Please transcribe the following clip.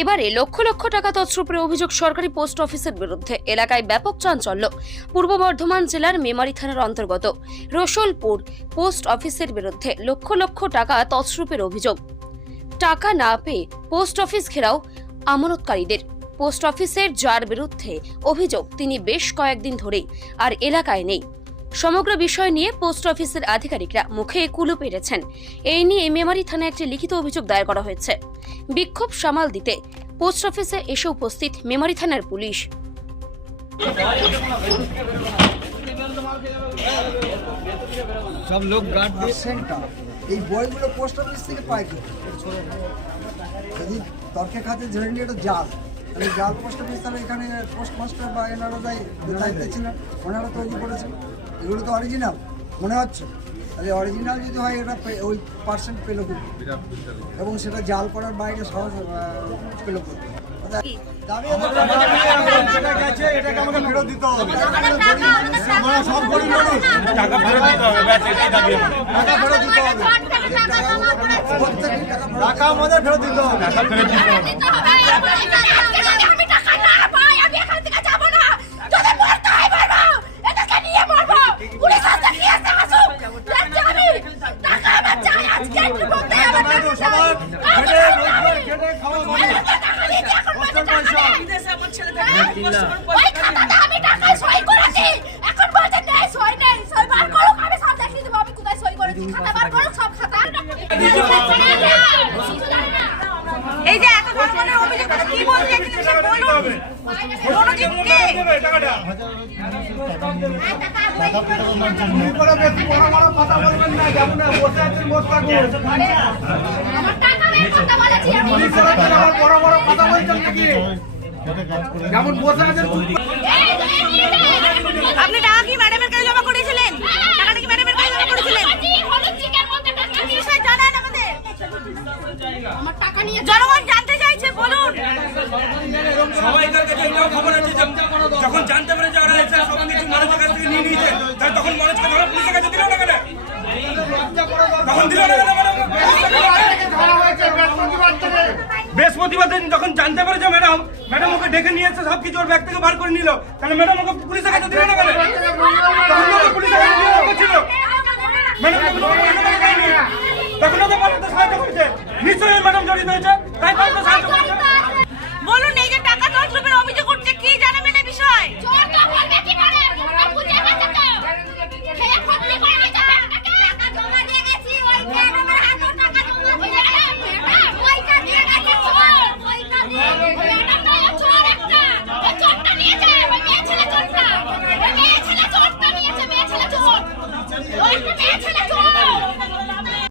এবারে লক্ষ লক্ষ টাকা তছরূপের অভিযোগ সরকারি পোস্ট অফিসের বিরুদ্ধে। এলাকায় ব্যাপক চাঞ্চল্য। পূর্ব বর্ধমান জেলার মেমারি থানার অন্তর্গত। রসলপুর পোস্ট অফিসের বিরুদ্ধে লক্ষ লক্ষ টাকা তছরূপের অভিযোগ। টাকা না পেয়ে পোস্ট অফিস ঘেরাও আমানতকারীদের। পোস্ট অফিসের যার বিরুদ্ধে অভিযোগ তিনি বেশ কয়েকদিন ধরেই আর এলাকায় নেই। সমগ্র বিষয় নিয়ে পোস্ট অফিসের আধিকারিকরা মুখে কুলু পেরেছেন। এই নিয়ে মেমারি থানায় একটি লিখিত অভিযোগ দায়ের করা হয়েছে। বিক্ষোভ সামাল দিতে পোস্ট অফিসে এসে উপস্থিত মেমারি থানার পুলিশ। সব লোক গার্ড দিয়ে সেন্টার। এই বইগুলো পোস্ট অফিস থেকে পায় কি যদি তর্কে খাতে ধরে নিয়ে এটা জাল। তাহলে জাল পোস্ট অফিস তাহলে এখানে পোস্টমাস্টার বা এনারা যাই দায়িত্বে ছিলেন ওনারা তৈরি করেছেন। এগুলো তো অরিজিনাল মনে হচ্ছে। তাহলে অরিজিনাল যদি হয় এটা ওই পার্সেন্ট পেল এবং সেটা জাল করার বাইরে সহজ পেল কি? দাবি যেটা গেছে এটাকে আমাকে ফেরত দিতে হবে। আমরা সব গরিব মানুষ টাকা ফেরত দিতে হবে ব্যাস এটাই দাবি। আমাদের ফেরত দিতে হবে প্রত্যেকেই টাকা ফেরত টাকা আমাদের ফেরত দিতে হবে টাকা ফেরত দিতে হবে আমি টাকা না পাই আমি এখান থেকে যাব না যদি মরতে হয় মরবো এটাকে নিয়ে মরবো পুলিশ আসতে কি আসতে আসুক যাচ্ছি আমি টাকা আমার চাই আজকে একটু বলতে হবে টাকা তো সবার খেটে রোজগার খেটে খাওয়া মানুষ পয়সা ওই খাতাটা আমি টাকায় সই করেছি। এখন বলতে নেই সই নেই সই বার করুক আমি সব দেখিয়ে দেবো আমি কোথায় সই করেছি? খাতা বার করুক সব খাতা। এই যে এত ধরনের অভিযোগ করে কি বলছে একটু সব বলুন। মনোজিৎ কে টাকাটা করে কথা বলবেন না? যেমন বসে আছি বসে আপনি টাকা কি ম্যাডামের কাছে জমা করেছিলেন? টাকাটা কি ম্যাডামের কাছে জমা করেছিলেন? জনগণ জানতে চাইছে, বলুন। যখন জানতে পারে যে ওরা কিছু মানুষের কাছ থেকে নিয়ে নিয়েছে তখন মানুষকে ধরে পুলিশের কাছে দিল কেন তখন দিল না কেন দিন যখন জানতে পারে যে ম্যাডাম ম্যাডাম ওকে ডেকে নিয়ে এসে সব কিছু ওর ব্যাগ থেকে বার করে নিল। তাহলে ম্যাডাম ওকে পুলিশের কাছে দিল না কেন? পুলিশের কাছে দিয়ে রেখেছিল ছিল। ম্যাডাম, তখন ওকে পালাতে সাহায্য করেছে। নিশ্চয়ই ম্যাডাম জড়িত হয়েছে।